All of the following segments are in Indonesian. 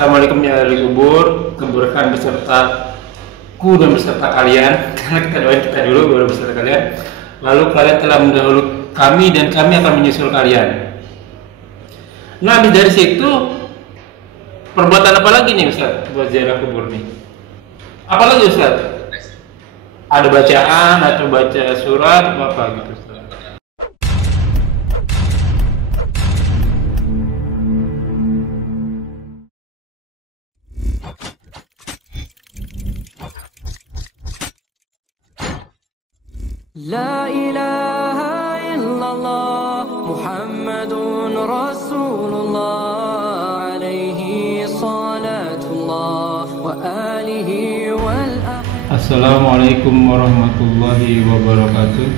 Assalamualaikum ya ahli kubur, kuburkan besertaku dan beserta kalian. Karena kita doain kita dulu baru beserta kalian. Lalu kalian telah mendahului kami dan kami akan menyusul kalian. Nah, habis dari situ perbuatan apa lagi nih Ustaz buat ziarah kubur nih? Apa lagi Ustaz? Ada bacaan atau baca surat apa gitu Ustaz? La ilaha illallah Muhammadun Rasulullah alaihi salatullah wa alihi wal Assalamualaikum warahmatullahi wabarakatuh.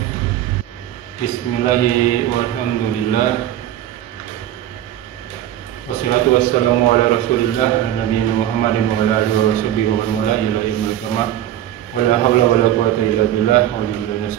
Bismillahirrahmanirrahim. Walhamdulillah. Wassalatu wassalamu ala rasulillah nabiyina Muhammadin wa ala alihi wa sahbihi wa man wala ila yaumil qiyamah. Wala haula wala quwwata illa billah wa billahi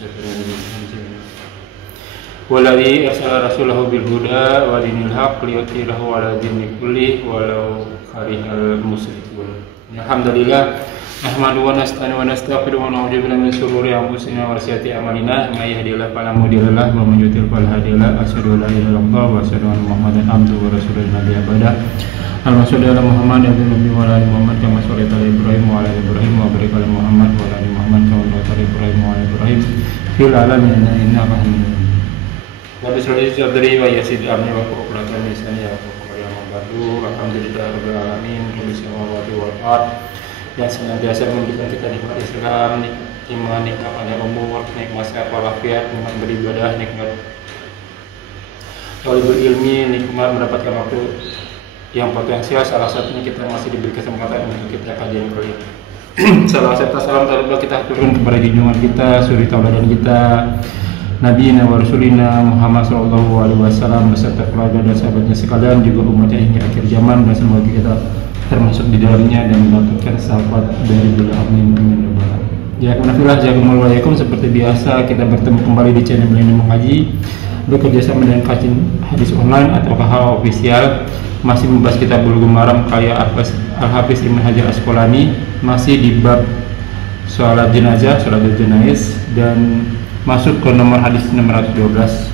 walladzi arsala rasulahu bil huda wa dinil haqq liyudhhirahu ala dini kulli walau karihal musyrikun. Alhamdulillah nahmadu wa nasta'inu wa nastaghfiru wa na'udzu billahi min shururi anfusina wa sayyiati a'malina may yahdihillahu fala mudilla lahu wa man yudlil fala hadiya lahu asyhadu an la ilaha illallah wa asyhadu anna muhammadan abduhu wa rasuluhu nabi abada. Allahumma sholli ala Muhammad wa ala ali Muhammad kama shallaita ala Ibrahim wa ala ali Ibrahim wa barik ala Muhammad wa ala ali Muhammad kama barakta ala Ibrahim wa ala Ibrahim fil alamin innaka Hamidum Majid. Wa bismillahir sadri wa yassir amri wa qurratan lisani wa qurratan mabadu. Alhamdulillah rabbil alamin rabbil samawati wal ard. Yang senantiasa memberikan kita nikmat Islam, nikmat iman, nikmat panjang umur, nikmat sehat walafiat, nikmat beribadah, nikmat talibul ilmi, nikmat mendapatkan waktu yang potensial. Salah satunya kita masih diberi kesempatan untuk kita kajian kali ini. Salam serta salam terbaik kita turun kepada junjungan kita, suri tauladan kita, Nabi wa Rasulina Muhammad sallallahu alaihi wasallam beserta keluarga dan sahabatnya sekalian, juga umatnya hingga akhir zaman, dan semoga kita termasuk di dalamnya dan mendapatkan sahabat dari beliau. Amin amin ya rabbal alamin. Ya jazakumullahu seperti biasa kita bertemu kembali di channel Belajar Mengaji, bekerjasama dengan kajian hadis online atau KH official. Masih membahas kitab Bulughul Maram karya Al-Hafiz Ibnu Hajar Asqalani, masih di bab sholat jenazah, sholat jenazah, dan masuk ke nomor hadis 612.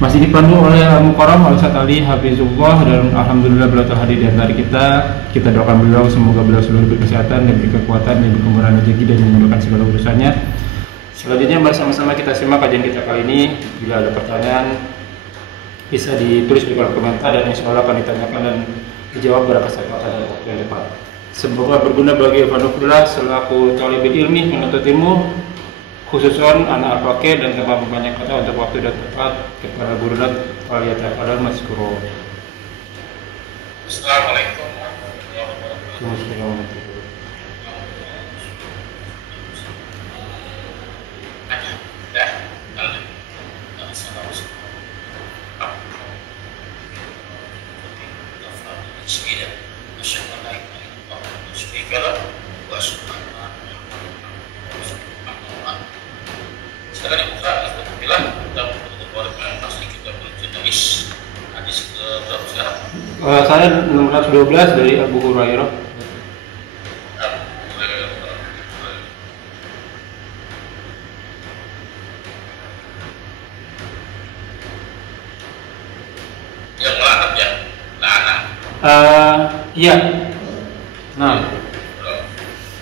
Masih dipandu oleh Al-Mukarram Al-Ustaz Ali Hafizullah, dan alhamdulillah beliau telah hadir di antara kita. Kita doakan beliau semoga beliau selalu diberi kesehatan, diberi kekuatan, diberi kemudahan rezeki, dan dimudahkan segala urusannya. Selanjutnya bersama-sama kita simak kajian kita kali ini. Bila ada pertanyaan bisa ditulis di kolom komentar, dan insya Allah akan ditanyakan dan dijawab pada kesempatan dan waktu yang tepat. Semoga berguna bagi Fanufillah selaku talibul ilmi menuntut ilmu, khususnya anak al-fakir dan tanpa banyak kata untuk waktu dan tepat. Kepada guru dan waliyatafadhal maskuro. Assalamualaikum warahmatullahi wabarakatuh. Sekarang buka Alhamdulillah kita membuat asli kita berjenis hadis ke berapa sekarang? Saya 612 dari Abu Hurairah. Yang melanat ya, lanat. Iya. Nah.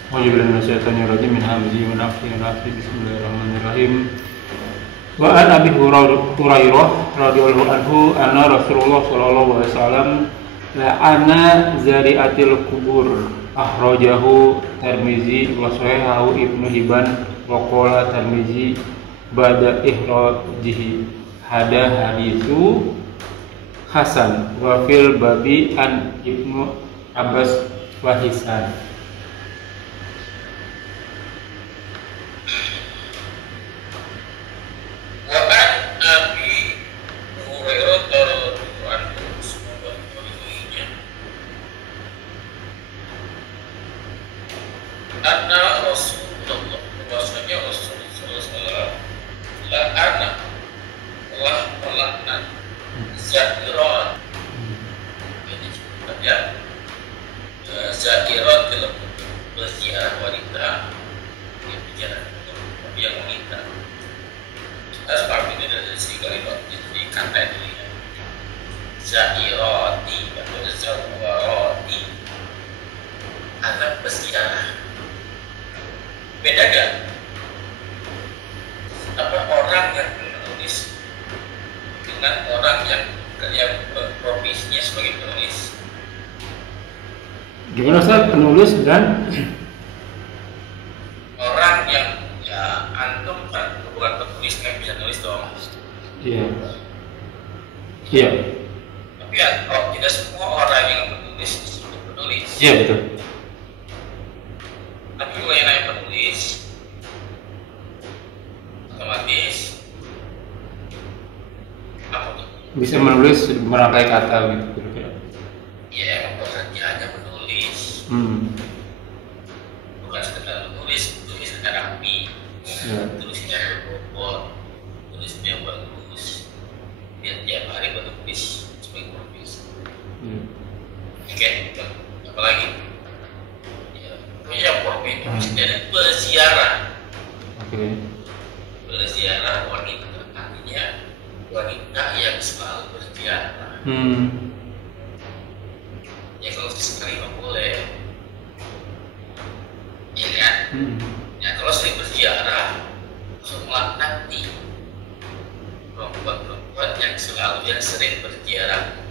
Auzubillahi min hamzihi wa nafthihi wa nafthihi. Bismillahirrahmanirrahim. Wa an Abi Hurairah radhiyallahu anhu anna Rasulullah sallallahu alaihi wasallam la'ana zari'atil kubur akhrajahu Tirmizi wa sahihahu Ibnu Hibban wa qala Tirmizi ba'da ihrajihi hada haditsu hasan wa fil babi an Ibnu Abbas wa Hisan. Anna Rasulullah, bahwasanya Rasulullah SAW la'ana, telah melaknat Zahiran, ini ya berziarah wanita, dia berziarah tapi yang wanita. Kita sebab ini dari segi kalimat jadi kata ini zairati atau zawarati, anak berziarah. Beda gak? Apa orang yang menulis dengan orang yang profesinya sebagai penulis? Gimana Ustaz, penulis dan Orang yang ya antum kan bukan penulis kan bisa nulis dong. iya. Iya. Tapi ya kalau tidak semua orang yang menulis disebut penulis. Iya betul. Tapi kalau yang namanya penulis otomatis apa tuh? Bisa menulis merangkai kata gitu kira-kira. Ya emang pekerjaannya menulis, bukan sekedar menulis, tulisnya rapi, tulisnya berbobot, tulisnya bagus. Dia tiap hari menulis sebagai profesi. Oke, apalagi? Ya, punya profesi dan berziarah. Oke. Berziarah wanita artinya wanita yang selalu berziarah. Ya kalau sekali mah boleh, ya kan? Ya kalau sering berziarah, langsung melaknati perempuan-perempuan yang sering berziarah.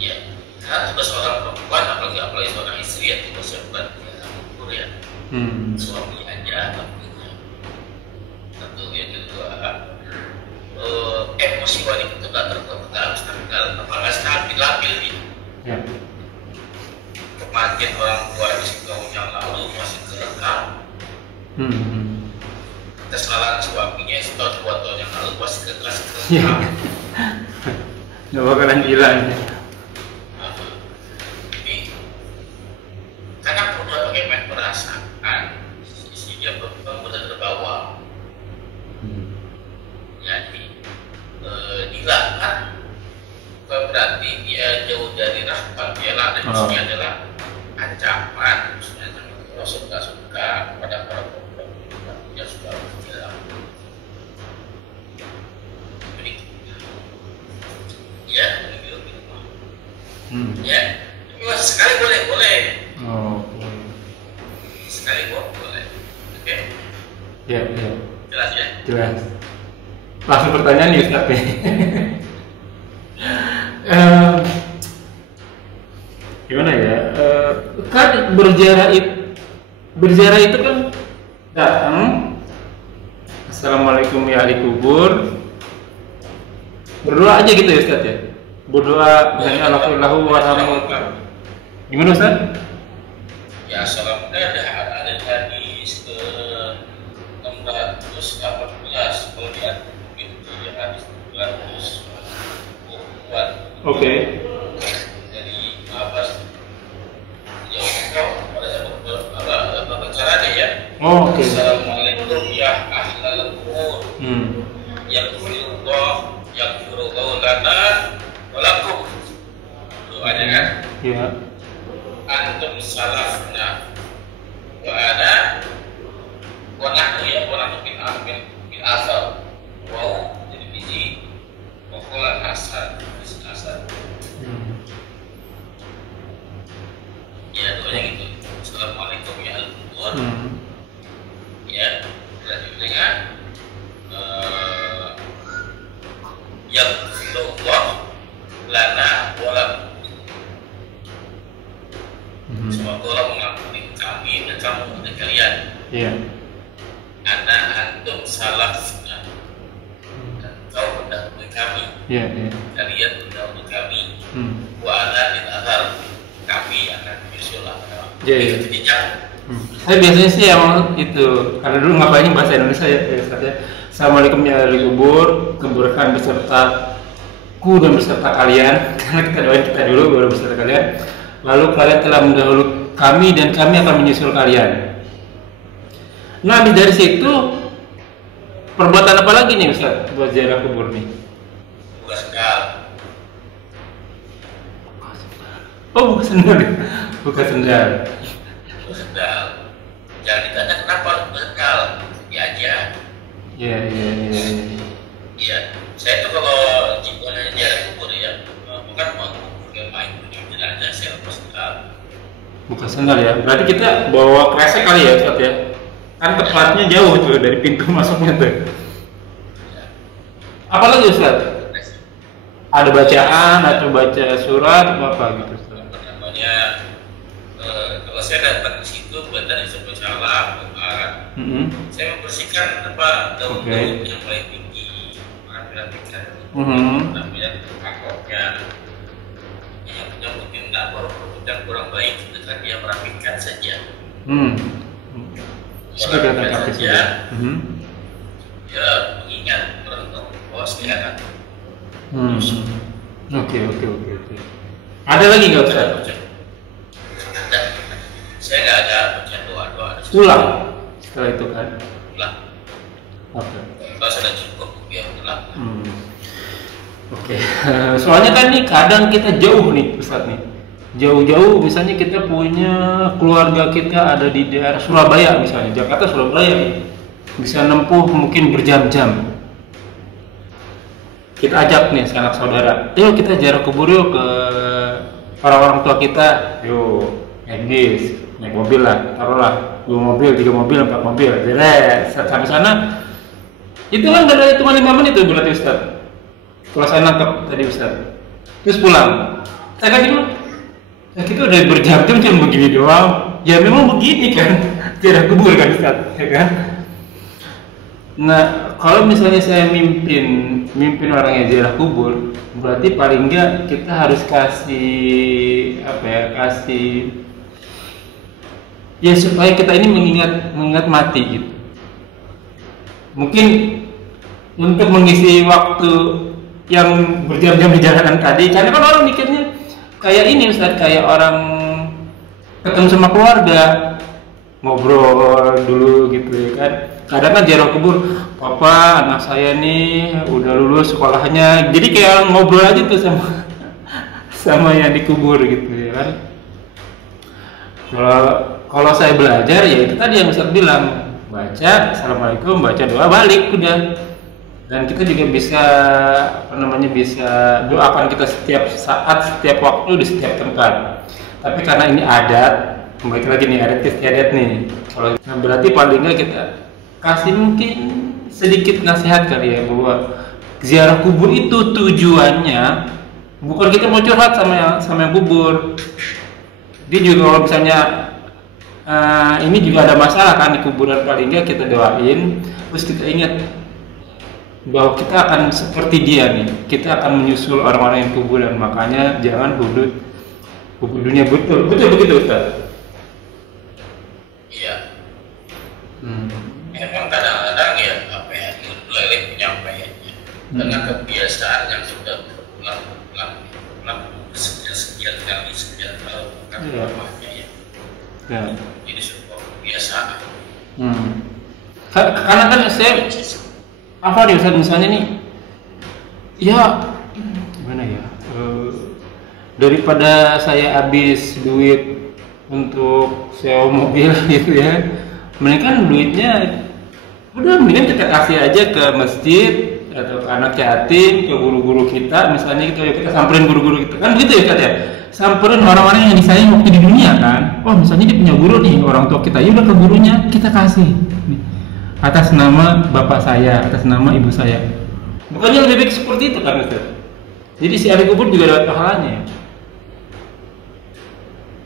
Ya, karena juga seorang perempuan, apalagi seorang istri yang tidak siapkan kubur ya, suami aja tentunya. Tentu yang kedua, emosi wanita itu nggak harus terkenal, apakah stabil gitu. Ya. Kematian orang tua di tahun yang lalu masih terekam. Kesalahan suaminya setahun 2 tahun yang lalu masih terekam. Nggak bakalan hilang. Jadi karena udah bagaimana merasakan isinya benar terbawa. Jadi dilarang bukan berarti dia jauh dari rahmat dia dan isinya adalah ancaman, misalnya kalau suka pada para perempuan yang sudah berjalan. Jadi ya begitu. Ya, tapi sekali boleh. Sekali boleh. Oke. Ya. Jelas ya. Jelas. Langsung pertanyaan nih Ustaz. Gimana ya? Kan berziarah itu kan datang, assalamualaikum ya ahli kubur, berdoa aja gitu ya Ustaz ya? Berdoa misalnya alhamdulillah warahmatullahi wabarakatuh. Gimana Ustaz? Ya assalamualaikum ada hadis ke 618 kemudian itu yang hadis 200 buat. Oke. Jadi apa sih? Ya apa caranya ya? Oh, oke. Assalamualaikum ya ahlal qubur. Yaghfirullahu lana wa lakum. Doanya kan? Iya. Antum salafna wa ana wa nahnu bin asal wow jadi biji pokolan asal ya doanya gitu. Assalamualaikum ya al-kubur. Ya lanjut dengan yaghfirullahu lana wa lakum. Semoga Allah mengampuni kami dan kamu dan kalian. Iya. Ana antum salafna. Dan kau mendahului kami. Iya. Kalian mendahului kami. Wa ana bin athar. Kami akan menyusul apa? Iya. Itu jejak. Saya biasanya sih yang itu, karena dulu ngapain bahasa Indonesia ya Ustaz ya. Assalamualaikum ya ahli kubur, kuburkan besertaku dan beserta kalian. Karena kita doain kita dulu baru beserta kalian. Lalu kalian telah mendahului kami dan kami akan menyusul kalian. Nah, habis dari situ perbuatan apa lagi nih Ustaz buat ziarah kubur nih? Buka sekal. Oh, buka sendal. Buka sendal. Buka sendal. Jangan ditanya kenapa harus buka sendal. Ya aja. Iya. Iya. Saya tuh kalau jika jalan kubur ya, bukan mau main di jenazah saya lepas sendal. Buka sendal ya. Berarti kita bawa kresek kali ya, Ustaz ya. Kan tempatnya jauh tuh dari pintu masuknya tuh. Apa lagi Ustaz? Ada bacaan atau baca surat atau apa gitu Ustaz? Namanya kalau saya datang ke situ benar disebut salah saya membersihkan daun-daun yang paling tinggi, rapikan kemudian pokoknya yang mungkin nggak kurang baik itu kan dia merapikan saja. Merapikan saja. Ya mengingat bahwa kelihatan. Oke. Ada lagi nggak Ustaz? Saya nggak ada baca doa. Pulang setelah itu kan? Pulang. Oke. Kalau sudah cukup ya pulang. Oke. Soalnya kan nih kadang kita jauh nih Ustaz nih. Jauh-jauh misalnya kita punya keluarga kita ada di daerah Surabaya misalnya, Jakarta Surabaya bisa nempuh mungkin berjam-jam. Kita ajak nih sanak saudara, yuk kita ziarah kubur yuk ke orang-orang tua kita, yuk naik mobil lah, taruhlah 2 mobil, 3 mobil, 4 mobil, sampai sana itu kan dari cuma 5 menit itu berarti Ustaz. Kalau saya nangkep tadi Ustaz, terus pulang, saya kan gimana? Ya kita udah berjam-jam cuma begini doang. Ya memang begini kan, ziarah kubur kan Ustaz, ya kan? Nah, kalau misalnya saya mimpin orang yang ziarah kubur, berarti paling enggak kita harus kasih ya supaya kita ini mengingat mati gitu. Mungkin untuk mengisi waktu yang berjam-jam di jalanan tadi, karena kan orang mikirnya kayak ini Ustaz, kayak orang ketemu sama keluarga, ngobrol dulu gitu ya kan. Kadang kan ziarah kubur, papa anak saya nih udah lulus sekolahnya, jadi kayak ngobrol aja tuh sama yang dikubur gitu ya kan. Kalau saya belajar ya itu tadi yang Ustaz bilang, baca assalamualaikum, baca doa, balik udah. Dan kita juga bisa bisa doakan kita setiap saat, setiap waktu, di setiap tempat. Tapi karena ini adat, kembali lagi nih adat istiadat nih. Kalau berarti paling nggak kita kasih mungkin sedikit nasihat kali ya, bahwa ziarah kubur itu tujuannya bukan kita mau curhat sama yang kubur. Dia juga kalau misalnya ini juga ada masalah kan di kuburan, paling nggak kita doain, terus kita ingat bahwa kita akan seperti dia nih, kita akan menyusul orang-orang yang kuburan. Makanya jangan hudud dunia, betul begitu Ustaz. Iya. Emang kadang-kadang ya itu elit penyampaiannya dengan kebiasaan yang sudah berulang sekian tahun kan lamanya ya. Jadi sebuah kebiasaan. Karena kan saya apa nih Ustaz, misalnya nih ya gimana ya, daripada saya habis duit untuk sewa mobil gitu ya, mendingan duitnya mendingan kita kasih aja ke masjid atau ke anak yatim, ke guru-guru kita misalnya gitu ya, kita samperin guru-guru kita kan gitu ya Ustaz ya, samperin orang-orang yang disayang waktu di dunia kan. Oh misalnya dia punya guru nih, orang tua kita, ya udah ke gurunya kita kasih nih, atas nama bapak saya, atas nama ibu saya. Bukannya lebih baik seperti itu kan Ustaz? Jadi si ahli kubur juga dapat pahalanya.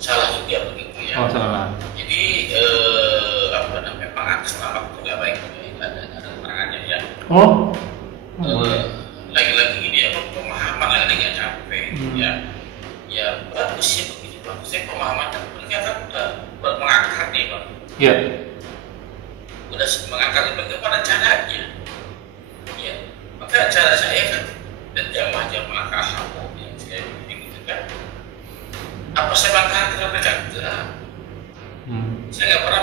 Salah juga begitu ya. Oh salah. Jadi memang atas nama itu nggak baik, ada keterangannya ya. Oh. Lagi-lagi ini ya pemahaman yang nggak capek ya. Ya bagus ya begitu, bagusnya pemahamannya ternyata udah mengakar nih Bang. Iya. Udah mengangkat bagaimana caranya ya, maka cara saya kan dan jamaah kahamu yang saya bimbing itu kan, apa saya mengangkat mereka? Saya nggak pernah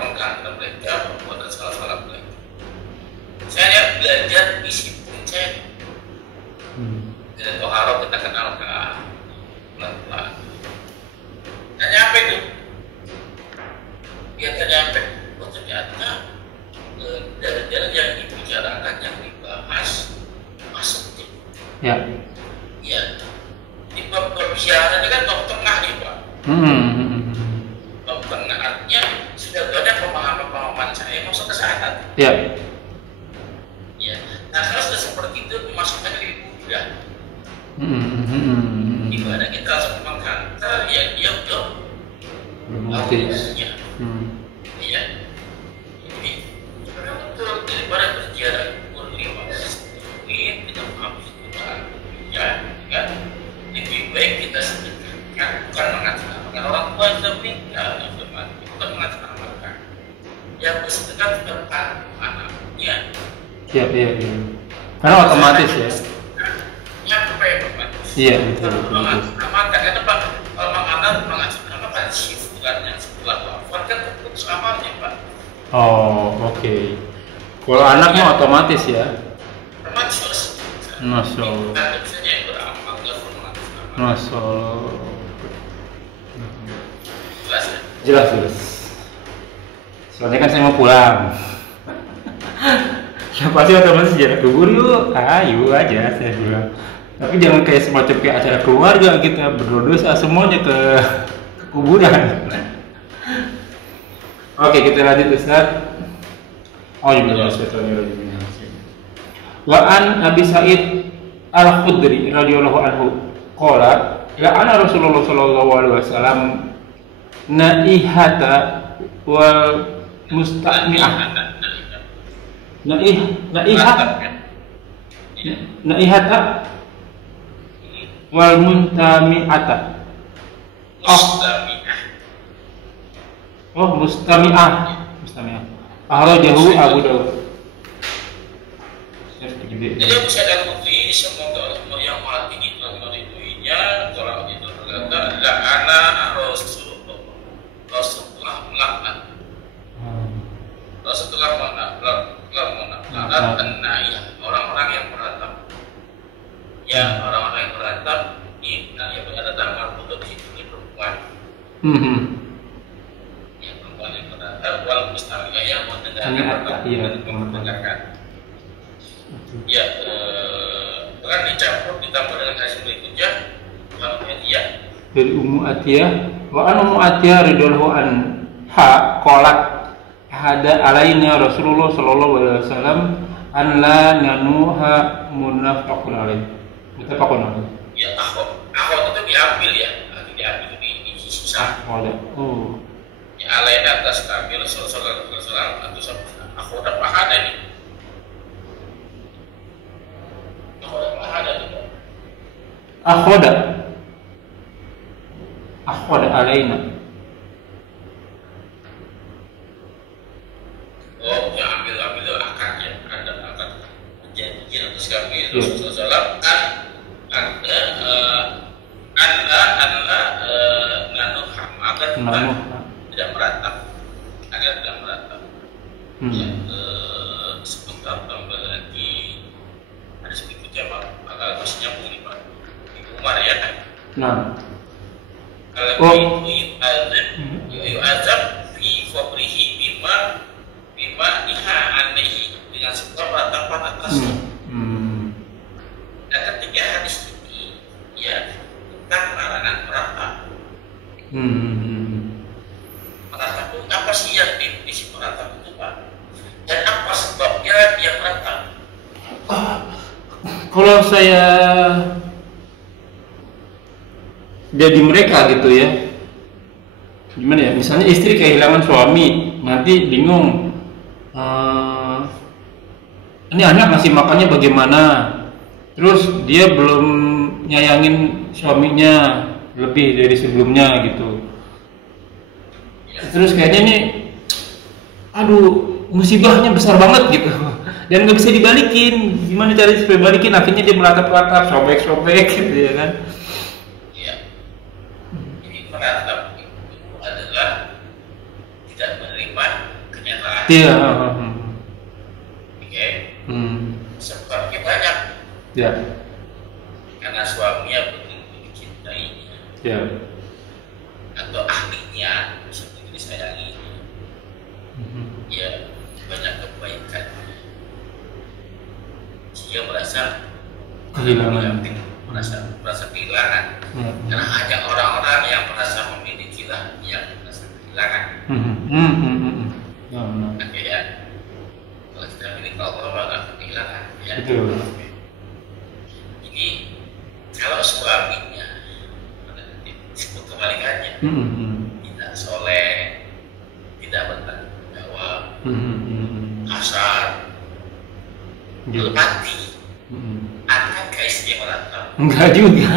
mengangkat mereka perbuatan salah mereka. Saya hanya belajar disiplin saya. Dan toharo kita kenalkan pelan-pelan. di bab ziarah ini kan bab tengah nih Pak. Bab tengah artinya sudah banyak pemahaman saya masuk ke sana. Ya. Ya. Nah kalau sudah seperti itu dimasukkan di buku di mana kita langsung menghantar ya dia udah awalnya. Ya. Jadi betul daripada berziarah kurang ini tidak habis ya kan lebih baik kita sedekahkan bukan mengatasnamakan orang tua yang sudah meninggal bukan mengatasnamakan yang bersedekah tentang anaknya. Iya. Karena otomatis ya. Ya apa ya otomatis. Iya betul. Mengatasnamakan karena Pak kalau menganak mengatasnamakan bukan yang setelah wafat kan terputus amalnya Pak. Oh oke. Kalau anak mah otomatis ya. Otomatis. Masya Allah. Masya Allah. Jelas. Soalnya kan saya mau pulang. Ya pasti otomatis jalan kubur yuk. Ayo aja saya bilang. Tapi jangan kayak semacam kayak acara keluarga kita berdoa semuanya ke kuburan. Oke kita lanjut Ustaz. Oh iya Wa an Abi Sa'id Al-Khudri radhiyallahu anhu qala la'ana Rasulullah sallallahu alaihi wasallam naihata wal mustami'ah naihata wal muntami'ata mustami'ah akhrajahu Abu Dawud. Jadi bisa ada bukti semoga yang mati itu meridhoinya kalau itu berkata la'ana Rasulullah melaknat. Rasulullah melaknat orang-orang yang beratap. Ya orang-orang yang beratap ini yang beratap marbuto di situ ini perempuan. Ya perempuan yang beratap wal mustamiyah yang mendengarkan. Ya, bahkan ditambah dengan hadis berikutnya dari Ummu Atiyah wa an Ummu Atiyah radhiyallahu anha qalat hada alaina Rasulullah sallallahu alaihi wasallam an la nanuha munafiqun alaih. Muttafaqun alaih. Ya, akhwat itu diambil ya, diambil di susah. Oh. Ya alaina atas tampil sallallahu alaihi wasallam atau akhwat apa ada ini? Akhoda alaina. Oh, yang ambil akadnya, ada akad perjanjian atas kami Rasulullah anda nanuh agar tidak meratap, Ya, sebentar tambah lagi ada sedikit jawab agak masih nyambung nih Pak. Umar ya kan? Nah. Kalau itu azab fi qabrihi bima niha aneh dengan sebab ratapan atasnya. Dan ketiga hadis ini ya tentang larangan meratap. Meratap itu apa sih yang definisi meratap itu Pak? Dan apa sebabnya dia meratap? Kalau saya jadi mereka gitu ya, gimana ya, misalnya istri kehilangan suami nanti bingung, ini anak ngasih makannya bagaimana, terus dia belum nyayangin suaminya lebih dari sebelumnya gitu, terus kayaknya nih aduh musibahnya besar banget gitu dan nggak bisa dibalikin, gimana caranya supaya balikin, akhirnya dia meratap-ratap, sobek-sobek gitu ya kan. Meratap itu adalah tidak menerima kenyataan. Iya. Oke. Sebabnya banyak. Ya. Karena suaminya betul mencintainya. Ya. Atau ahlinya seperti disayangi. Ya, banyak kebaikan. Dia merasa kehilangan. merasa kehilangan. Karena hanya orang-orang yang merasa memiliki lah yang merasa kehilangan. Oke ya. Kalau kita miliki Allah maka kehilangan. Ya. Betul. Jadi kalau suaminya disebut kebalikannya, tidak soleh, tidak bertanggung jawab, kasar, mati, akankah istri merantau? Enggak juga.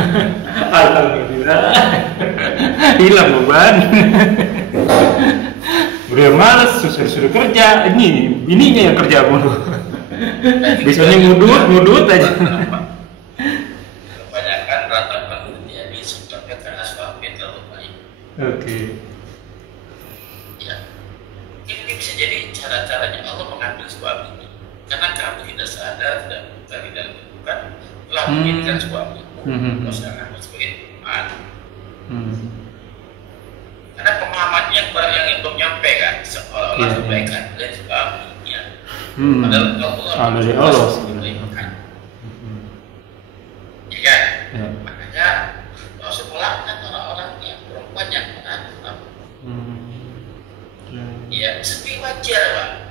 Alhamdulillah. Hilang beban. Udah males, suruh kerja. Ini bininya yang kerja mulu. Biasanya ngudut aja. Kebanyakan ratapan terjadi sebabnya karena suami terlalu baik. Oke. Ya, ini bisa jadi cara-caranya Allah mengambil suami ini. Karena kamu tidak sadar, tidak bukan telah menjadikan suamimu pasangan sebagai teman. Karena pemahamannya yang belum nyampe kan, seolah-olah kebaikan dari suaminya. Padahal Allah dari Allah kebaikan. Ya kan? Makanya Rasul melaknat orang-orang yang perempuan yang menantang. Ya, sedih wajar Pak.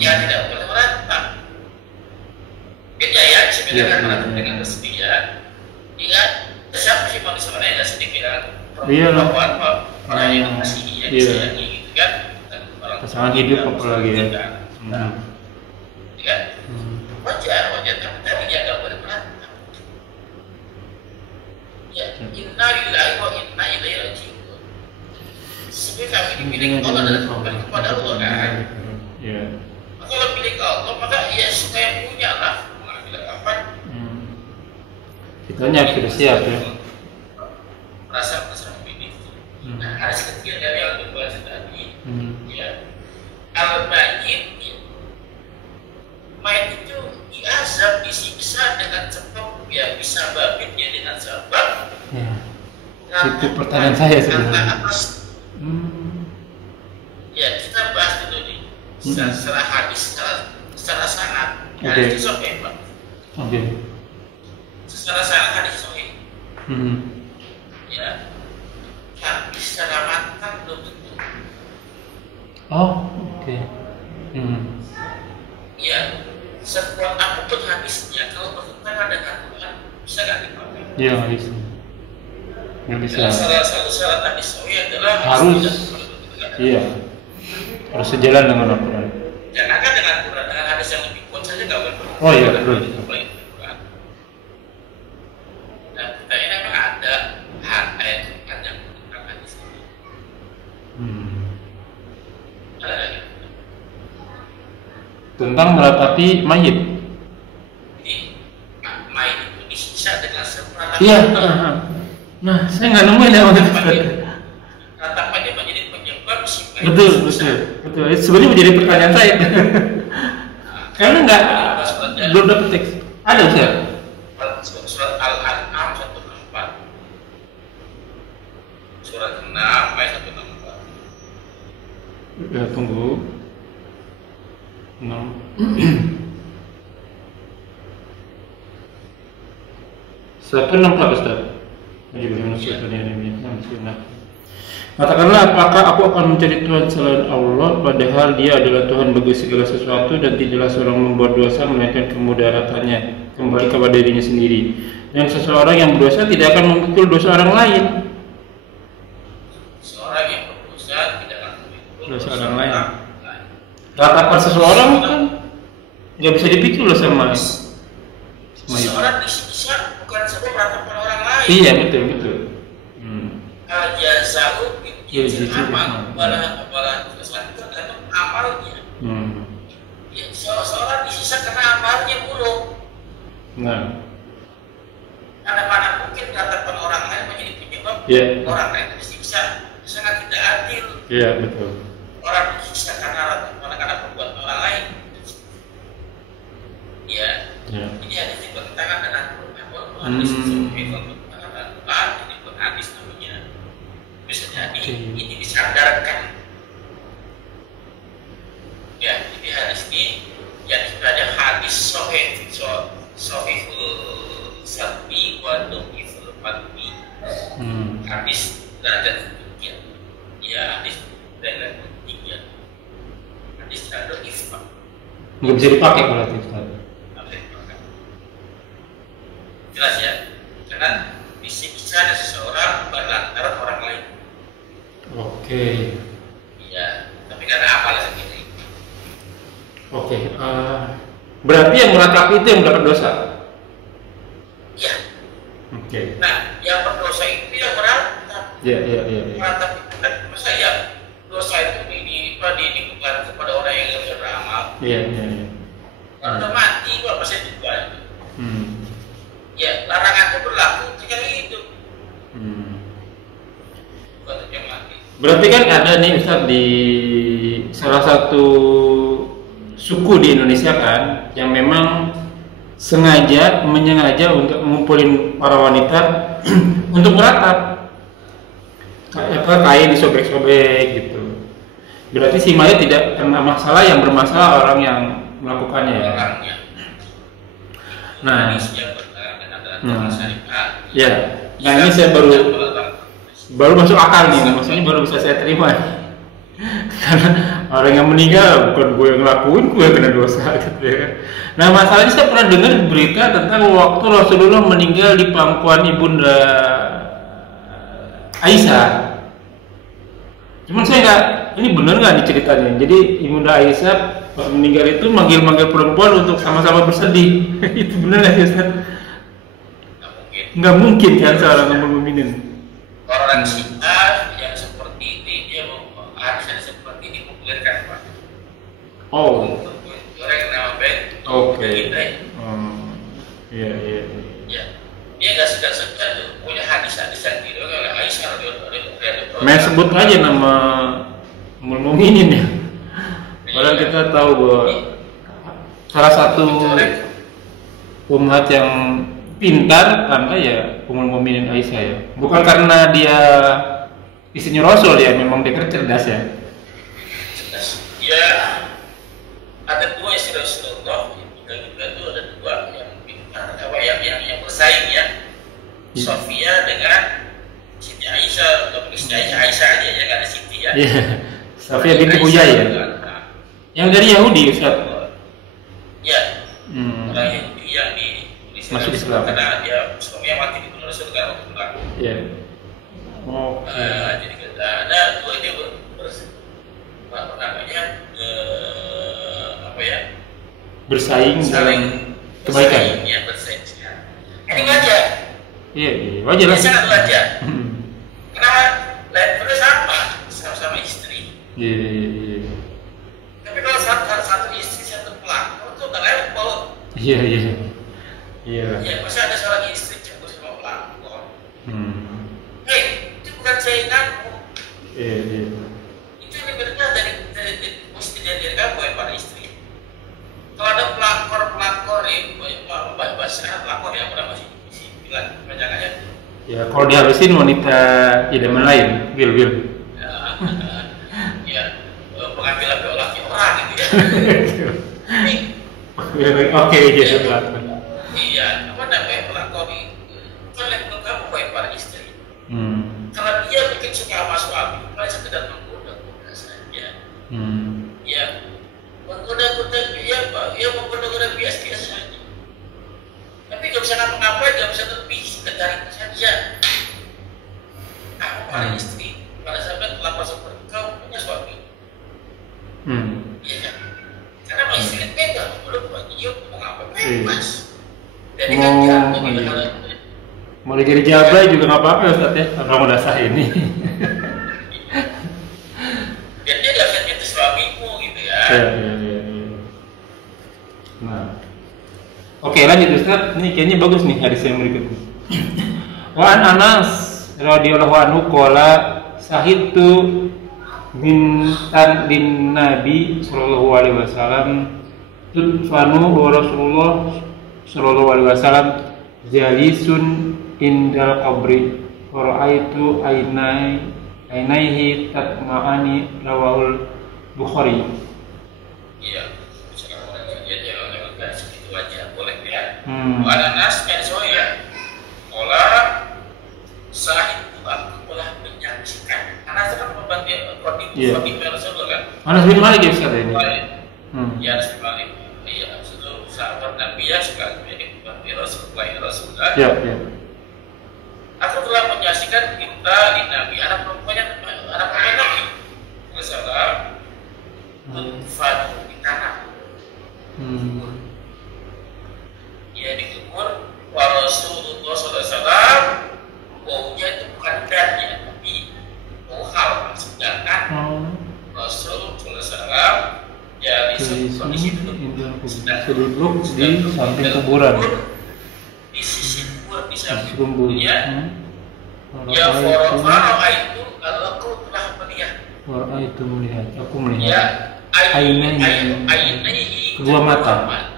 Ya tidak boleh merantau. Beda ya, sebenarnya merantau dengan kesedihan. Ingat, siapa sih manusia mana yang sedih dengan perempuan orang yang masih disayangi gitu kan? Pasangan hidup apalagi ya. Ya, wajar, tapi tadi dia nggak boleh merantau. Ya, inna lillahi wa inna ilaihi raji'un. Sebenarnya kami dipilih Allah dan kembali kepada Allah kan. Kalau pilih Allah maka ya saya punya lah mengambil apa? Kitanya sudah siap ya. Merasa memiliki. Nah, hadis ketiga dari yang dibahas tadi, ya, al-mayyit, mayit itu diazab, disiksa dengan sebab ya bisa babitnya dengan sebab. Itu pertanyaan saya sebenarnya. Ya, kita bahas dulu nih. Secara hadis, secara sanad, hadis itu sahih, Pak. Secara sanad hadis sahih. Ya, tapi secara matang belum tentu. Ya, sekuat apapun hadisnya, kalau bertentangan dengan Quran, bisa nggak dipakai? Iya, nggak bisa. Nggak bisa. Salah satu syarat hadis sahih adalah harus. Iya. Harus sejalan dengan Al-Quran. Jangan kan dengan Quran, dengan hadis yang lebih kuat saja nggak boleh. Oh iya, betul. Nah, kita ini memang ada ayat Quran yang tentang hadis ini. Ada lagi. Tentang meratapi mayit. Jadi, mayit itu disiksa dengan seperatapan. Iya. Nah, saya nggak nemuin ya waktu itu. Ratapannya menjadi penyebab si mayit. Betul. Sebenarnya menjadi pertanyaan saya. Karena belum dapat teks. Ada Ustaz? Surat Al-An'am 164. Surat 6 ayat 164. Ya, tunggu. 6. Siapa 64 Ustaz? Jadi bagaimana suratnya ini? Katakanlah, apakah aku akan mencari Tuhan selain Allah, padahal Dia adalah Tuhan bagi segala sesuatu dan tidaklah seorang membuat dosa melainkan kemudaratannya kembali kepada dirinya sendiri. Dan seseorang yang berdosa tidak akan memikul dosa orang lain. Seorang yang berdosa tidak akan memikul dosa orang lain. Ratapan seseorang kan nggak bisa dipikul loh sama. Seseorang disiksa bukan sebab ratapan orang lain. Iya, betul. Al-jaza'u binjinsil amal, balahan kesalahan itu adalah amalnya. Ya, seorang disiksa karena amalnya buruk. Karena mana mungkin ratapan orang lain menjadi penyebab orang lain disiksa, sangat tidak adil. Iya, betul. Orang disiksa karena perbuatan orang lain. Ya, ini ada di bertentangan dengan Quran. Hadis ini pun hadis namanya. Bisa jadi ini disandarkan. Ya, jadi hadis ini yang sebenarnya hadis sahihul sarbi wa dhaiful tempat bumi. Habis derajat ketinggian. Ya, habis derajat ketinggian. Habis derajat ifah. Nggak bisa dipakai berarti Ustaz. Jelas ya, karena bisa ada seseorang berlantaran orang lain. Oke. Iya, tapi karena apa alasan ini? Oke. Berarti yang meratap itu yang mendapat dosa. Iya. Oke. Nah, yang berdosa itu yang meratap. Iya. Meratap itu kan masa ya dosa itu bukan kepada orang yang nggak bisa beramal. Iya. Kalau udah mati, apa saya juga. Ya, larangan itu berlaku ketika hidup. Bukan yang mati. Berarti kan ada nih Ustaz di salah satu suku di Indonesia kan yang memang menyengaja untuk ngumpulin para wanita untuk meratap kain disobek-sobek gitu. Berarti si mayat tidak kena masalah, yang bermasalah orang yang melakukannya ya. Nah, ya. Nah ini saya baru masuk akal nih, maksudnya baru bisa saya terima. Karena orang yang meninggal bukan gue yang ngelakuin, gue yang kena dosa gitu ya. Nah masalahnya saya pernah dengar berita tentang waktu Rasulullah meninggal di pangkuan ibunda Aisyah. Cuman saya nggak, ini benar nggak nih ceritanya? Jadi ibunda Aisyah pas meninggal itu manggil-manggil perempuan untuk sama-sama bersedih. Itu benar nggak sih Ustaz? Nggak mungkin kan seorang ummul mukminin. Orang Syiah yang seperti ini dia harusnya seperti ini menggulirkan Pak. Oh. Orang yang nama baik. Oke. Iya. Ya. Dia nggak segan-segan tuh punya hadis-hadis yang gitu oleh Aisyah radhiyallahu. Main sebut aja nama ummul mukminin ya. Padahal kita tahu bahwa salah satu umat yang pintar karena ya ummul mukminin Aisyah ya. Bukan karena dia istrinya Rasul ya, memang dia cerdas ya. Ya, ada dua istri Rasulullah, juga itu ada dua yang pintar, yang bersaing ya. Sofia dengan Siti Aisyah, atau Siti Aisyah aja ya, nggak ada Siti ya. Iya. Sofia binti Huyai ya. Yang dari Yahudi Ustaz. Ya. Orang Yahudi yang masuk Islam karena dia suaminya mati di bunuh Rasul kan waktu berlaku. Iya. Oke. Jadi ada dua ini apa namanya bersaing dalam kebaikan. Iya bersaing. Ini wajar. Iya wajar lah. Sangat wajar. Karena levelnya sama istri. Iya. Tapi kalau satu istri satu pelakor itu udah level. Iya. Ya, masa ada seorang istri campur sama pelakor. Hei, itu bukan sainganmu. Iya. Itu yang benar dari mesti dari kamu ya para istri. Kalau ada pelakor nih, bahasa pelakor yang pernah masih bilang panjangannya. Ya, kalau dihabisin wanita idaman lain, Will. Ya, pengambilan laki orang gitu ya. Oke, iya. Iya, apa namanya pelakor itu? Kan level kamu kayak para istri. Kalau dia mungkin suka sama suami, paling sekedar menggoda-goda saja. Ya, menggoda-goda biasa saja. Tapi nggak bisa ngapa-ngapain, nggak bisa lebih, sekedar itu saja. Kamu para istri, para sahabat pelakor seperti kau punya suami. Iya kan? Karena para istri kan bebas, belum mau ngapain bebas. Mau jadi jabai juga nggak apa-apa Ustaz ya, kalau udah sah ini. Biar dia nggak bisa nyentuh suamimu gitu ya. Iya. Nah, oke lanjut Ustaz. Ini kayaknya bagus nih hadis yang berikutnya. Wa an Anas radhiyallahu anhu qala sahidtu bintan din Nabi sallallahu alaihi wasallam tudfanu wa Rasulullah sallallahu alaihi wasallam jalisun indal qabri wa ra'aitu ainaihi tatma'ani rawahul Bukhari. Iya, segitu aja boleh ya. Ada nas kan so ya. Pola Sahih itu aku telah menyaksikan. Anas kan membantu Fatimah Rasulullah kan. Anas bin Malik ya Ustaz ini. Ya Anas bin Malik. Iya, Rasulullah sahabat Nabi ya sekali ini membantu Rasulullah. Ya. Aku telah menyaksikan kita di Nabi anak perempuan Nabi Rasulullah Fadu di tanah. Ya dikubur wa Rasulullah SAW baunya itu bukan dannya tapi bau hal. Sedangkan Rasul SAW ya di kondisi duduk di samping kuburan, di sisi kubur di samping kuburnya. Ya fara'a itu kalau aku telah melihat. Fara'a itu melihat. Aku melihat. Ya Ainai kedua matanya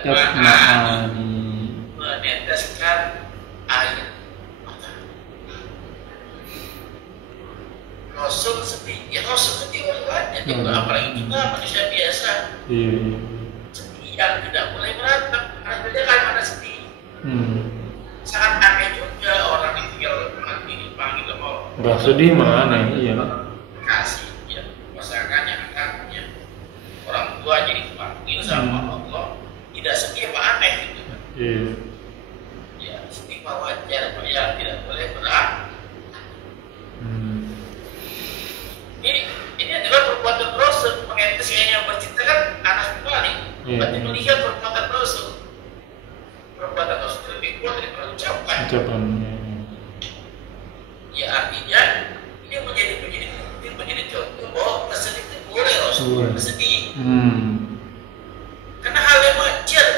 tasma'ani meneteskan air mata. Rasul sedih, ya Rasul sedih wajahnya juga, apalagi kita manusia biasa. Sedih yang tidak boleh meratap, karena kan ada sedih. Sangat aneh juga orang yang tinggal mati dipanggil sama Allah. Gak sedih mana? Iya. Kasih ya pasangannya, anaknya, orang tuanya dipanggil sama Allah. Tidak sedih apa aneh gitu. Ya sedih apa wajar, apa ya tidak boleh berat. Ini adalah perbuatan Rasul. Mengetes yang bercinta kan Anas bin Malik. Berarti melihat perbuatan Rasul. Perbuatan Rasul lebih kuat daripada ucapan. Ya artinya ini menjadi contoh bahwa bersedih itu boleh Rasul bersedih. Karena hal yang wajar.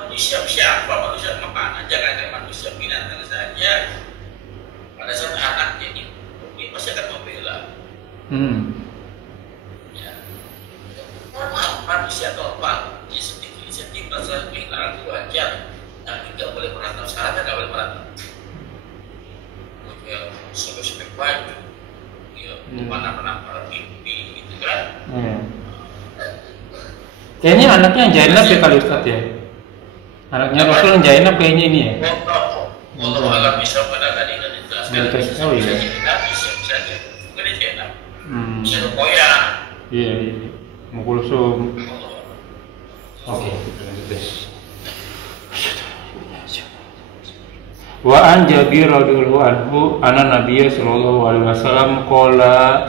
Manusia siapa? Manusia makanan, jangan manusia binatang saja. Pada saat anaknya ini pasti akan membela. Ya, normal manusia normal. Ya sedih rasa kehilangan itu wajar. Tapi nggak boleh merantau, syaratnya nggak boleh merantau. Ya, sobek-sobek baju, ya, mana-mana mimpi, gitu kan? Kayaknya anaknya yang Zainab ya kali Ustaz ya. Anaknya Rasul yang Zainab kayaknya ini ya. Allah alam bisa pada kali dan dijelaskan. Bisa saja. Bukan Zainab. Bisa Ruqayyah. Iya. Mukulsum. Oke, lanjut deh. Wa an Jabir radhiyallahu anhu anna Nabiy sallallahu alaihi wasallam qala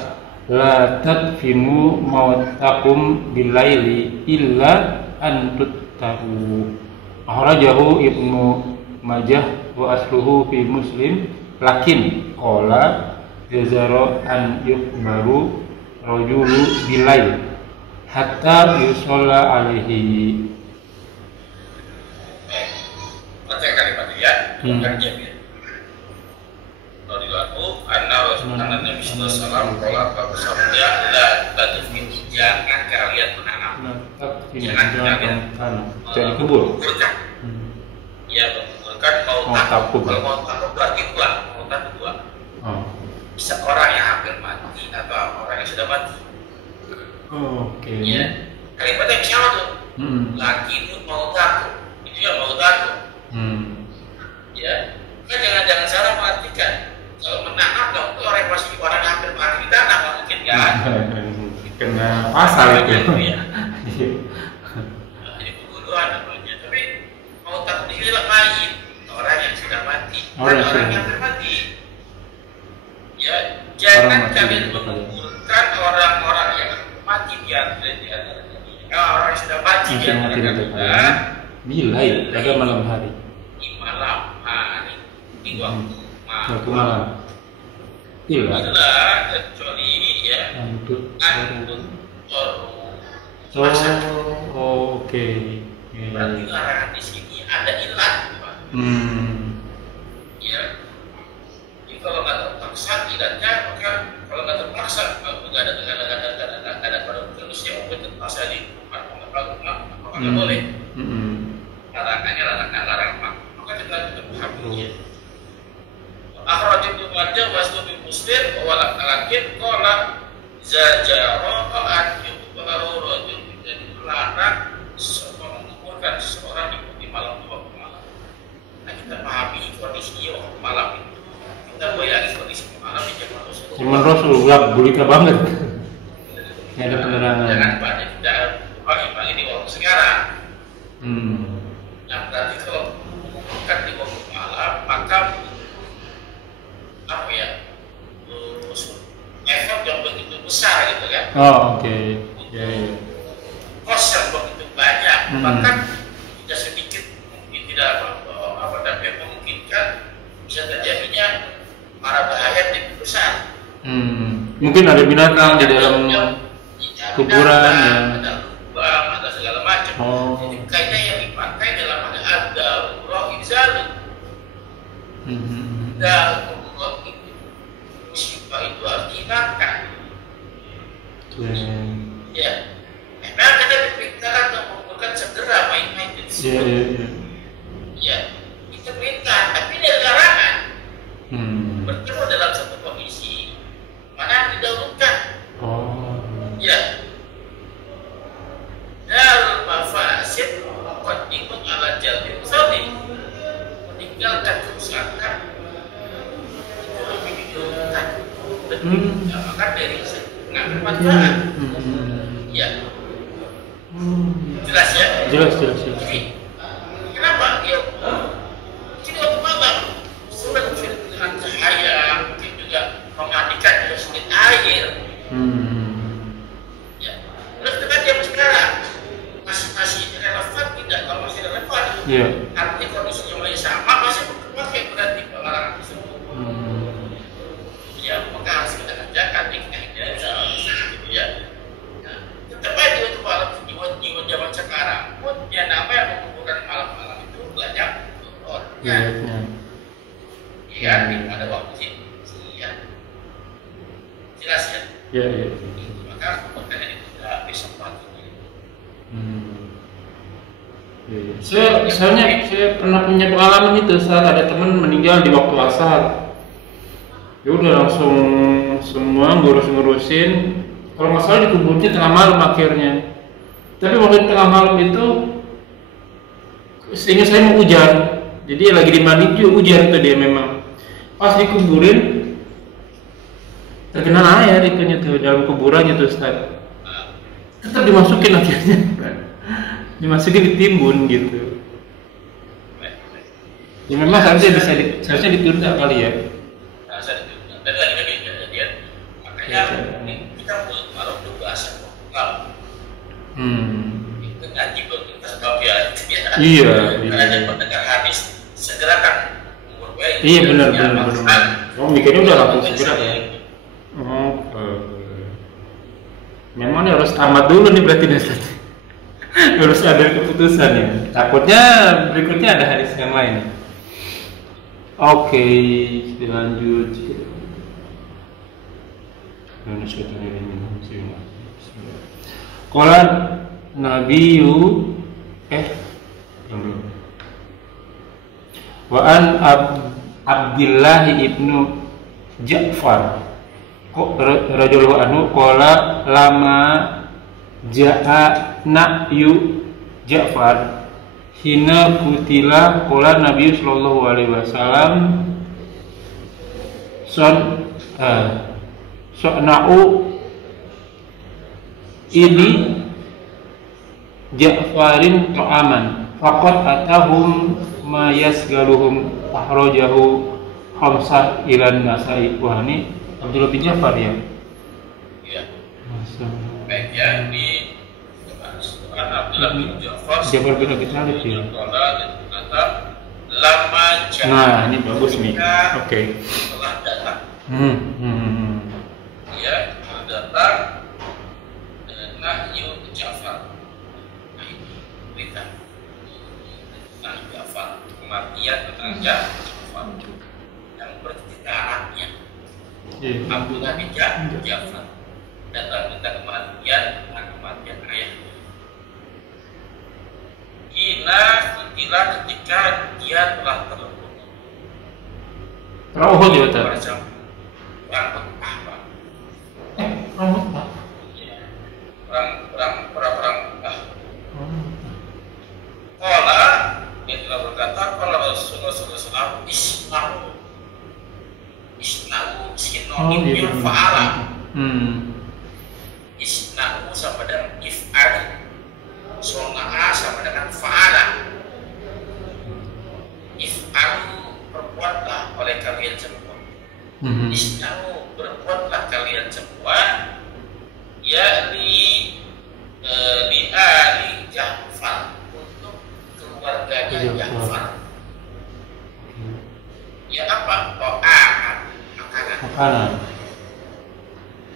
la tadfinu mautakum bilaili illa an tuttahu. Akhrajahu Ibnu Majah wa asluhu fi Muslim lakin qala jazara an yukbaru rajulu bilail hatta yusalla alaihi. Baca kalimat ya. Kan Jabir. Radhiyallahu anhu Nabi sallallahu alaihi wasallam qala bersabda la tadfin jangan kalian menanam. Jangan jadi kubur. Ya, menguburkan mau takut berarti dua. Bisa orang yang hampir mati atau orang yang sudah mati. Oke. Ya, kalimatnya siapa tuh? Laki itu mau takut. Itu yang mau takut. Ya, kan jangan salah mengartikan kalau menanam dong orang yang masih orang yang hampir mati di tanah mungkin kan? Kena pasal itu. Ya. Jadi pembunuhan namanya. Tapi mau takut dibilang mayit orang yang sudah mati, orang yang hampir mati. Ya, jangan kalian menguburkan orang-orang yang mati di antara orang yang sudah mati di antara kita. Bilai pada malam hari. Di malam hari, di waktu malam. Iya. Kecuali ya. Antut oke. Berarti larangan di sini ada ilah, Pak. Ya. Jadi kalau nggak terpaksa ilatnya, maka kalau nggak terpaksa, kalau nggak ada pada manusia mungkin terpaksa di maka nggak boleh. Larangannya larang maka kita memahaminya. Akhraj Ibnu Majah wa Muslim wa lakin qala zajara an yuqbaru rajul jadi dilarang menguburkan seseorang di malam waktu malam. Nah, kita pahami kondisinya waktu malam itu. Kita bayangin kondisi malam di zaman Rasul. Zaman Rasul gelap gulita banget. Nggak ada penerangan. Jangan pada tidak pagi di waktu sekarang. Nah berarti kalau bukan di waktu malam, maka apa ya? Efek yang begitu besar gitu kan? Oh oke. Ya. Kos yang begitu banyak, bahkan tidak sedikit mungkin tidak apa tapi memungkinkan bisa terjadinya para bahaya yang lebih besar. Mungkin ada binatang di dalam kuburan ya. Ada lubang, ada segala macam. Jadi kaidah yang dipakai dalam ada roh inzal. Dan roh itu musibah itu harus dihilangkan. Ya. Memang kita diperintahkan untuk mengumpulkan segera main-main di situ. Ya, itu perintah, tapi ini ada larangan. Bertemu dalam satu kondisi mana didahulukan. Ya. Darul mafasid muqaddimun ala jalbil masalih. Meninggalkan kerusakan itu lebih didahulukan. Maka dari mengambil manfaat. Ya. Jelas ya? Jelas. Jadi, kenapa dia jadi waktu malam surat dengan cahaya, mungkin juga memandikan juga sedikit air. Ya, terus dengan jam sekarang masih relevan tidak? Kalau masih relevan, artinya kondisinya masih sama, masih pakai berarti pelarangan tersebut. Ya, maka harus kita kerjakan tekniknya, gitu ya. Tetap aja untuk malam jiwa zaman sekarang pun yang namanya mengumpulkan malam-malam itu banyak orang. Iya, pada waktu siang. Jelas ya? Iya. Maka makanya itu tidak besok paginya. Saya pernah punya pengalaman itu saat ada teman meninggal di waktu asar. Ya udah langsung semua ngurusin. Kalau nggak salah dikuburnya tengah malam akhirnya. Tapi waktu tengah malam itu, seingat saya mau hujan. Jadi lagi di mandi juga hujan tuh dia memang. Pas dikuburin, terkena air itunya tuh dalam kuburannya tuh Ustaz. Tetap dimasukin akhirnya. Dimasukin ditimbun gitu. Ya memang seharusnya ditunda kali ya. Harusnya ditunda. Dan lagi-lagi kejadian. Makanya kita malam itu bahasa Portugal. Itu ngaji berita sebab ya. Iya. Karena pendengar hadis segerakan umur baik. Iya benar. Oh mikirnya udah langsung segera ya. Memang harus tamat dulu nih berarti dasar. Harus ada keputusan ya. Takutnya berikutnya ada hadis yang lain. Oke, dilanjut. Qala Nabiyu wa an Abdillah ibnu Ja'far radhiyallahu anhu qala lama ja'a na'yu Ja'far hina kutila qala Nabi sallallahu alaihi wasallam so'na'u ini Ja'farin ta'aman faqad atahum ma yasgaluhum ahrajahu khamsah ilan nasai. Wah ini Abdullah bin Ja'far ya? Iya. Baik ya, ini Abdullah bin Ja'far bin Abi Thalib ya? Lama jahat. Nah ini bagus nih. Oke. Setelah datang. Ya, datang Nahyu Ja'far. Nah ini berita Nahyu Ja'far, kematian tentang Ja'far yang bertitiknya Abdullah bin Ja'far datang tentang kematian ayah. Kila ketika dia telah terluka. Terluka dia betul. Perang Mekah. Perang Mekah. Kala dia telah berkata, kalau Rasulullah sinonimnya fa'ala. Hmm. Isna'u sama dengan if'al, sona'a sama dengan fa'ala. If'alu berbuatlah oleh kalian semua. Isna'u berbuatlah kalian semua. Ya li ali Ja'far, untuk keluarganya Ja'far. Ya apa? Oh, makanan.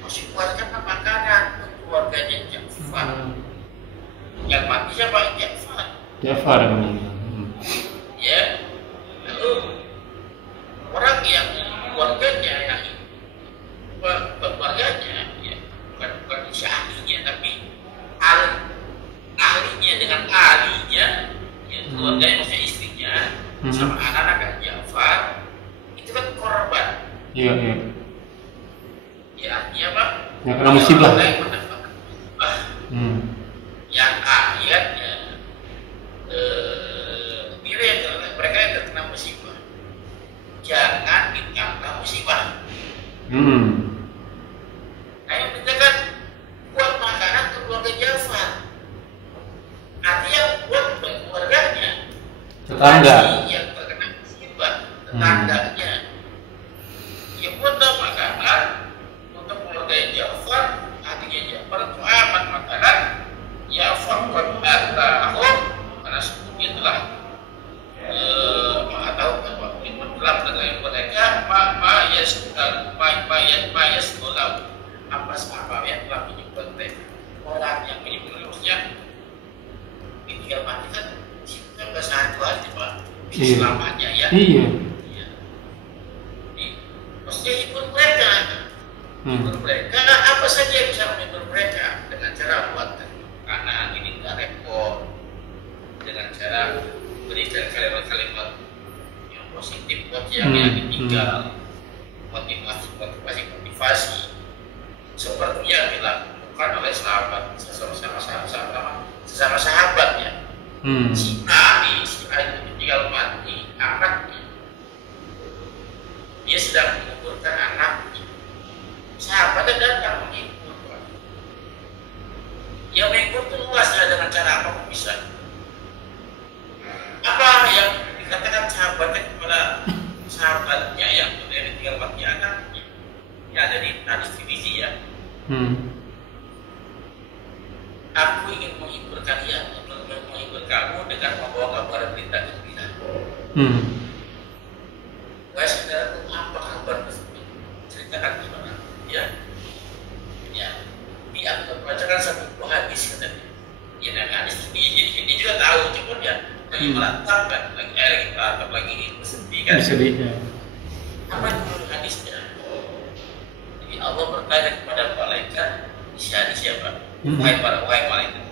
Masih buatkan makanan untuk keluarganya Ja'far. Yang mati siapa? Ja'far yang meninggal. Ya. Lalu orang yang keluarganya yang keluarganya ya, bukan si ahlinya, tapi ahlinya dengan ahlinya, ya, keluarganya maksudnya istrinya sama anak-anak Ja'far, itu kan korban. Iya. Ya, artinya apa? Yang kena musibah. Yang ayatnya mereka yang terkena musibah, jangan ditambah musibah. Nah, yang penting kan buat makanan ke keluarga Ja'far. Artinya buat keluarganya, Tetangga. yang terkena musibah, tetangganya. Ya buatlah makanan untuk keluarga Ja'far. Artinya Ja'far itu aman makanan. Ja'far atahum, karena sebutnya telah dalam negara mereka apa yang telah menyebut orang yang menyebut maksudnya ditinggal mati kan kita satu aja Pak, selamanya ya. Iya. Maksudnya hibur mereka. Hibur mereka apa saja yang bisa menghibur mereka dengan cara buat karena ini nggak repot, dengan cara berikan kalimat-kalimat yang positif buat yang ditinggal, motivasi seperti yang dilakukan oleh sahabat sesama sahabatnya. Si Ali itu ditinggal mati anaknya, dia sedang menguburkan anaknya, sahabatnya datang menghibur. Yang menghibur itu luas dengan cara apa bisa. Apa yang dikatakan sahabatnya kepada sahabatnya yang ditinggal mati anaknya, ya ada di hadis Tirmidzi ya. Aku ingin menghibur kalian, menghibur kamu dengan membawa kabar berita gembira. Wahai saudaraku, apa kabar tersebut? Ceritakan gimana? Ya. Dia bacakan satu buah hadis katanya. Ya, dan hadis ini juga tahu, cuma dia lagi melantap kan, lagi bersedih kan. Apa itu hadisnya? Jadi Allah bertanya kepada malaikat, isi hadis siapa? Wahai malaikat,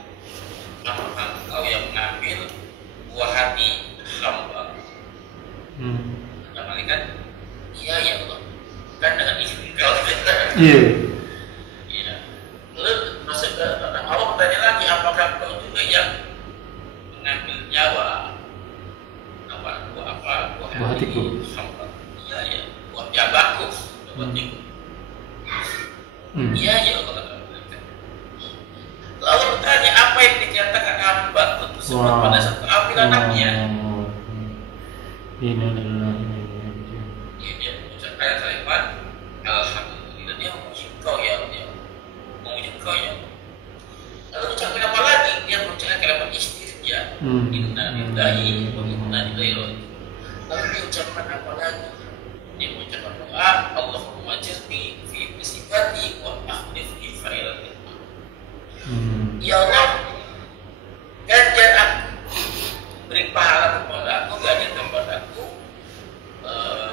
apakah engkau yang mengambil buah hati hamba? Kata malaikat, iya ya Allah, kan dengan istri kau kita. Iya. Lalu Allah bertanya lagi, apakah engkau juga yang mengambil nyawa buah hatiku hamba? Iya ya, buah jabaku, buah hatiku. Iya ya Allah. Lalu bertanya, apa yang dikatakan hamba tersebut pada saat ambil anaknya? Dia mengucapkan kalimat Alhamdulillah, dia memuji Engkau ya Allah, memuji Engkau ya. Lalu ucapkan apa lagi? Dia mengucapkan kalimat istighfar, Inna lillahi wa inna ilaihi raji'un. Lalu dia ucapkan apa lagi? Dia mengucapkan doa, Allahumma ajirni fi musibati wa akhlif li khairan minha. Ya Allah, ganjar aku, beri pahala kepada aku, ganjar kepada aku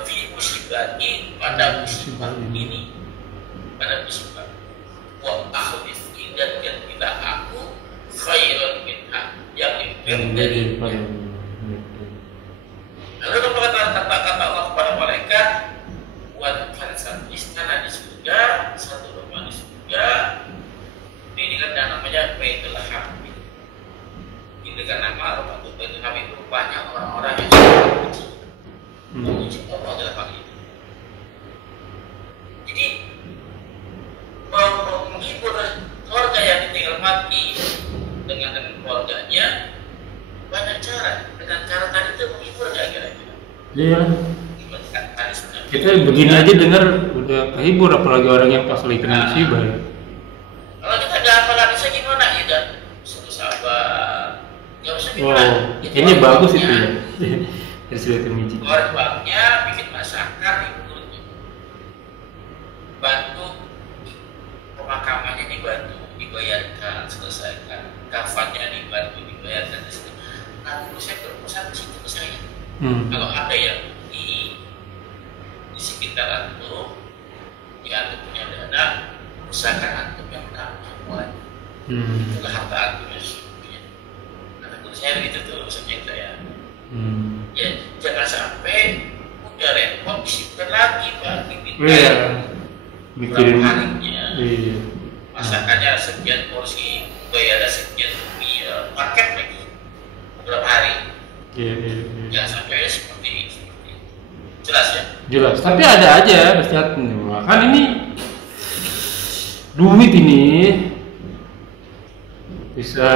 fi musibati, pada musibah ini, pada musibah wa akhlif, dan gantilah aku khairan minha, yang lebih dari lalu kata Allah kepada malaikat, buatkan satu istana di surga, satu rumah di surga. Ini kan namanya Baitul Hamid. Ini kan nama rumah Baitul Hamid itu banyak orang-orang yang memuji Allah dalam hal ini. Jadi mati dengan keluarganya banyak cara. Dengan cara tadi itu menghibur nggak kira-kira? Iya. Kita begini aja dengar udah kehibur, apalagi orang yang pas lagi kena musibah. Kalau kita nggak hafal bisa gimana ya? Suruh sabar. Nggak usah gimana. Ini bagus itu ya. Dari sudah termiji. Keluarganya bikin masakan, hibur. Bantu pemakamannya dibayarkan, selesaikan. Kafannya dibantu dibayarkan. Nah, saya berpesan di situ ke saya. Kalau ada yang di sekitar antum, ya antum punya dana, usahakan antum yang menanggung semuanya. Itulah harta antum yang sesungguhnya. Nah, menurut saya begitu tuh urusannya itu ya. Ya, jangan sampai udah repot disimpan lagi Pak, mikirin harinya. Masakannya sekian porsi, bayarnya sekian rupiah, paket lagi beberapa hari. Jangan sampai seperti itu. Jelas ya? Jelas. Tapi ada aja Ustaz, kan ini duit ini bisa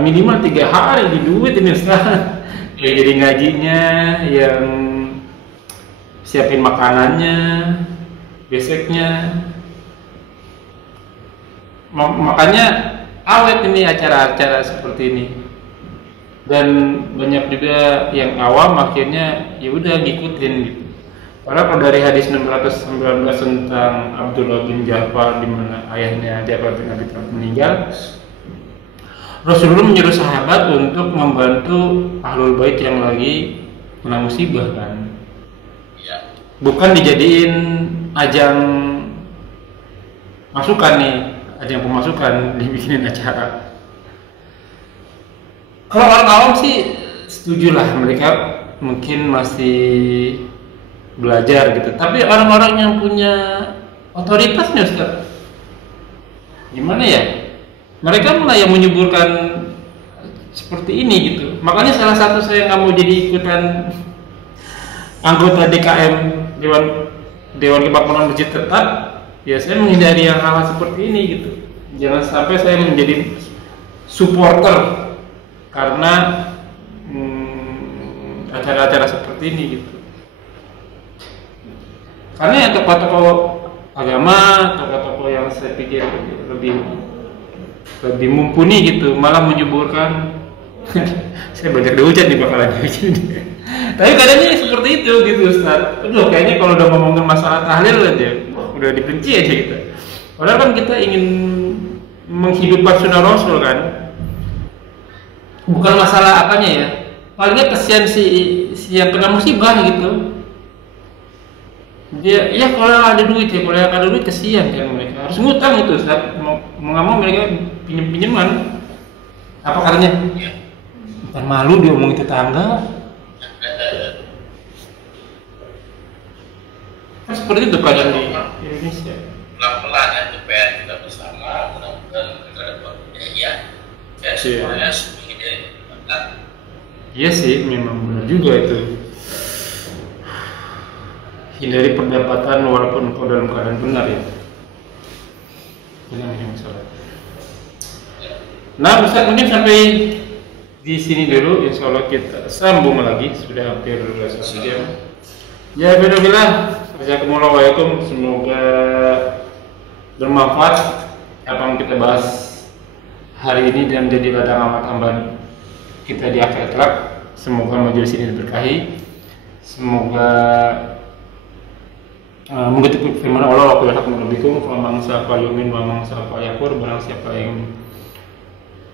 minimal 3 hari di duit ini Ustaz. Yang jadi ngajinya, yang siapin makanannya, beseknya. Makanya awet ini acara-acara seperti ini. Dan banyak juga yang awam akhirnya ya udah ngikutin gitu. Karena kalau dari hadis 619 tentang Abdullah bin Ja'far di mana ayahnya Ja'far bin Abi Thalib meninggal, Rasulullah menyuruh sahabat untuk membantu ahlul bait yang lagi kena musibah kan. Bukan dijadiin ajang masukan nih, ajang pemasukan, dibikinin acara. Kalau orang awam sih setuju lah, mereka mungkin masih belajar gitu. Tapi orang-orang yang punya otoritasnya Ustaz, gimana ya? Mereka mulai yang menyuburkan seperti ini gitu. Makanya salah satu saya nggak mau jadi ikutan anggota DKM Dewan Kemakmuran Masjid Tetap. Ya saya menghindari yang hal seperti ini gitu. Jangan sampai saya menjadi supporter karena acara-acara seperti ini gitu. Karena yang tokoh-tokoh agama, tokoh-tokoh yang saya pikir lebih mumpuni gitu, malah menyuburkan. Saya banyak dihujat nih bakalan dihujat. Tapi kadangnya seperti itu gitu Ustaz. Aduh, kayaknya kalau udah ngomongin masalah tahlil aja, udah dibenci aja kita. Padahal kan kita ingin menghidupkan sunnah Rasul kan. Bukan masalah apanya ya. Palingnya kesian si yang kena musibah gitu. Dia ya kalau ada duit ya, kalau ada duit kesian kan mereka. Harus ngutang itu Ustaz. Mau nggak mau mereka pinjeman. Apa katanya? Bukan malu dia ngomongin tetangga. Kan seperti itu keadaan di Indonesia. Pelan-pelan ya, PR kita bersama, mudah-mudahan kita dapat ya. Ya semuanya sedikit. Iya sih, memang benar juga itu. Hindari pendapatan walaupun kau dalam keadaan benar ya. Ini masalah. Nah, Ustaz mungkin sampai di sini dulu. Insya Allah kita sambung lagi. Sudah hampir 1 jam. Ya, alhamdulillah. Assalamualaikum. Semoga bermanfaat apa yang kita bahas hari ini dan menjadi ladang amal tambahan kita di akhirat kelak. Semoga majelis ini diberkahi. Semoga mengikuti firman Allah, wa qul haqqan rabbikum faman sya'a yu'min wa man sya'a yakfur. Barang siapa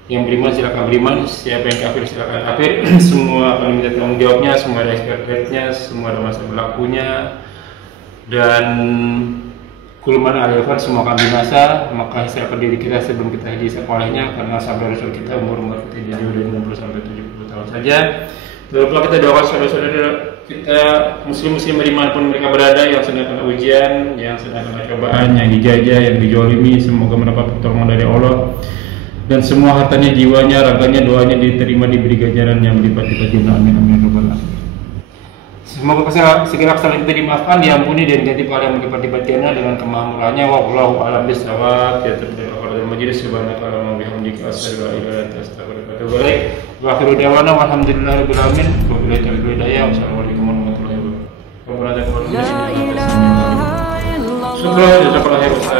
yang beriman silakan beriman, siapa yang kafir silakan kafir. Semua akan minta tanggung jawabnya, semua ada expirednya, semua ada masa berlakunya, dan kuluman alifan semua akan binasa. Maka hisab diri kita sebelum kita dihisab olehnya, karena sabda Rasul kita umur kita jauh dari 60 sampai 70 tahun saja. Lalu kita doakan saudara-saudara kita muslim-muslim dimanapun mereka berada, yang sedang kena ujian, yang sedang kena cobaan, yang dijajah, yang dijolimi, semoga mendapat pertolongan dari Allah. Dan semua hartanya, jiwanya, raganya, doanya diterima, diberi ganjaran yang berlipat-lipat. Amin amin ya rabbal alamin. Semoga segala kesalahan kita dimaafkan, diampuni dan ganti pahala yang berlipat-lipatnya dengan kemahamurahnya. Wallahu a'lam bishawab. Ya terima majelis subhanakallahumma wa bihamdika asyhadu an la ilaha illa anta astaghfiruka wa atubu ilaik. Wa akhiru da'wana walhamdulillahirabbil alamin. Wabillahi taufiq wal hidayah. Wassalamualaikum warahmatullahi wabarakatuh. La ilaha illallah. Syukran jazakallahu khairan.